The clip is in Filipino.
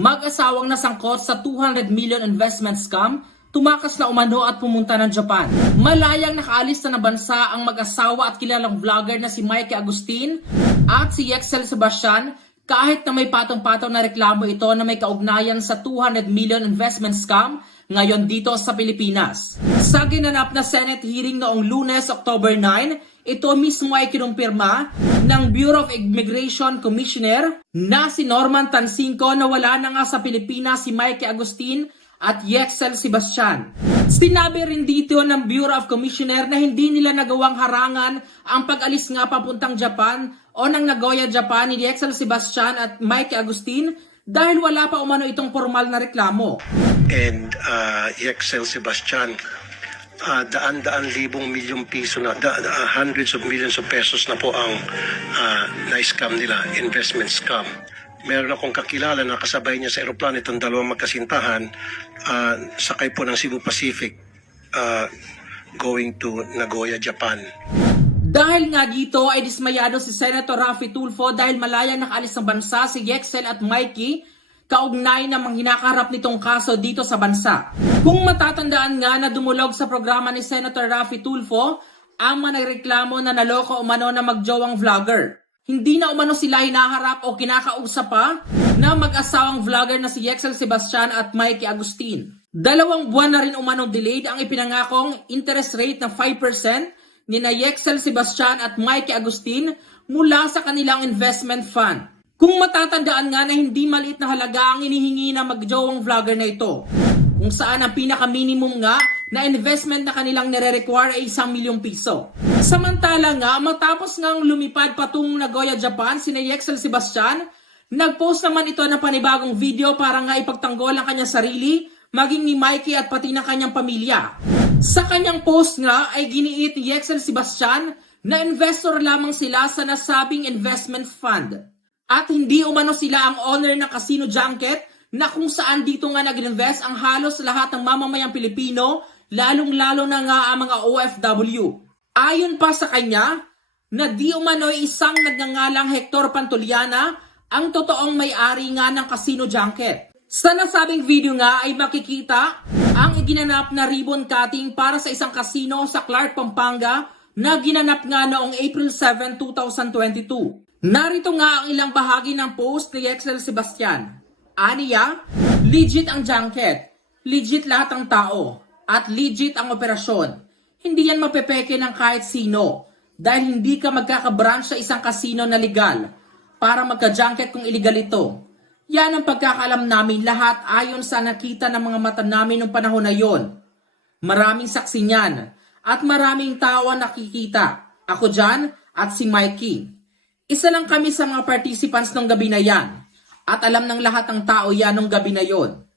Mag-asawang nasangkot sa 200 million investment scam, tumakas na umano at pumunta ng Japan. Malayang nakaalis na na bansa ang mag-asawa at kilalang vlogger na si Mikey Agustin at si Yexel Sebastian kahit na may patong-patong na reklamo ito na may kaugnayan sa 200 million investment scam ngayon dito sa Pilipinas. Sa ginanap na Senate hearing noong lunes, October 9, ito mismo ay kinumpirma ng Bureau of Immigration Commissioner na si Norman Tansinko na wala na nga sa Pilipinas si Mikey Agustin at Yexel Sebastian. Sinabi rin dito ng Bureau of Commissioner na hindi nila nagawang harangan ang pag-alis nga papuntang Japan o ng Nagoya, Japan ni Yexel Sebastian at Mikey Agustin dahil wala pa umano itong formal na reklamo. And uh, Excel Sebastian, uh, daan-daan libong milyong piso na, da, da- hundreds of millions of pesos na po ang uh, na-scam nila, investment scam. Meron akong kakilala na kasabay niya sa aeroplano itong dalawang magkasintahan, uh, sakay po ng Cebu Pacific, uh, going to Nagoya, Japan. Dahil nga dito ay dismayado si Senator Raffy Tulfo dahil malaya nakaalis ng bansa si Yexel at Mikey kaugnay na hinakarap nitong kaso dito sa bansa. Kung matatandaan nga na dumulog sa programa ni Senator Raffy Tulfo ang mga nagreklamo na naloko umano na magjowang vlogger. Hindi na umano sila hinaharap o kinakausap pa na mag-asawang vlogger na si Yexel Sebastian at Mikey Agustin. Dalawang buwan na rin umano delayed ang ipinangakong interest rate na 5% ni na Yexel Sebastian at Mikey Agustin mula sa kanilang investment fund. Kung matatandaan nga na hindi maliit na halaga ang inihingi na magjowang vlogger na ito. Kung saan ang pinaka-minimum nga na investment na kanilang nire-require ay isang milyong piso. Samantala nga, matapos ngang lumipad patungong Nagoya, Japan, si Yexel Sebastian, nag-post naman ito ng panibagong video para nga ipagtanggol ang kanyang sarili, maging ni Mikey at pati ng kanyang pamilya. Sa kanyang post nga ay giniit ni Yexel Sebastian na investor lamang sila sa nasabing investment fund. At hindi umano sila ang owner ng casino junket na kung saan dito nga nag-invest ang halos lahat ng mamamayang Pilipino, lalong-lalo na nga ang mga OFW. Ayon pa sa kanya, na di umano'y isang nagngangalang Hector Pantoliana ang totoong may-ari nga ng casino junket. Sa nasabing video nga ay makikita ang iginanap na ribbon cutting para sa isang casino sa Clark, Pampanga na ginanap nga noong April 7, 2022. Narito nga ang ilang bahagi ng post ni Excel Sebastian. Aniya, legit ang junket, legit lahat ang tao, at legit ang operasyon. Hindi yan mapepeke ng kahit sino dahil hindi ka magkakabranch sa isang casino na legal para magka-junket kung illegal ito. Yan ang pagkakalam namin lahat ayon sa nakita ng mga mata namin noong panahon na yon. Maraming saksi niyan at maraming tao ang nakikita. Ako dyan at si Mikey. Isa lang kami sa mga participants ng gabi na yan at alam ng lahat ng tao yan nung gabi na yon.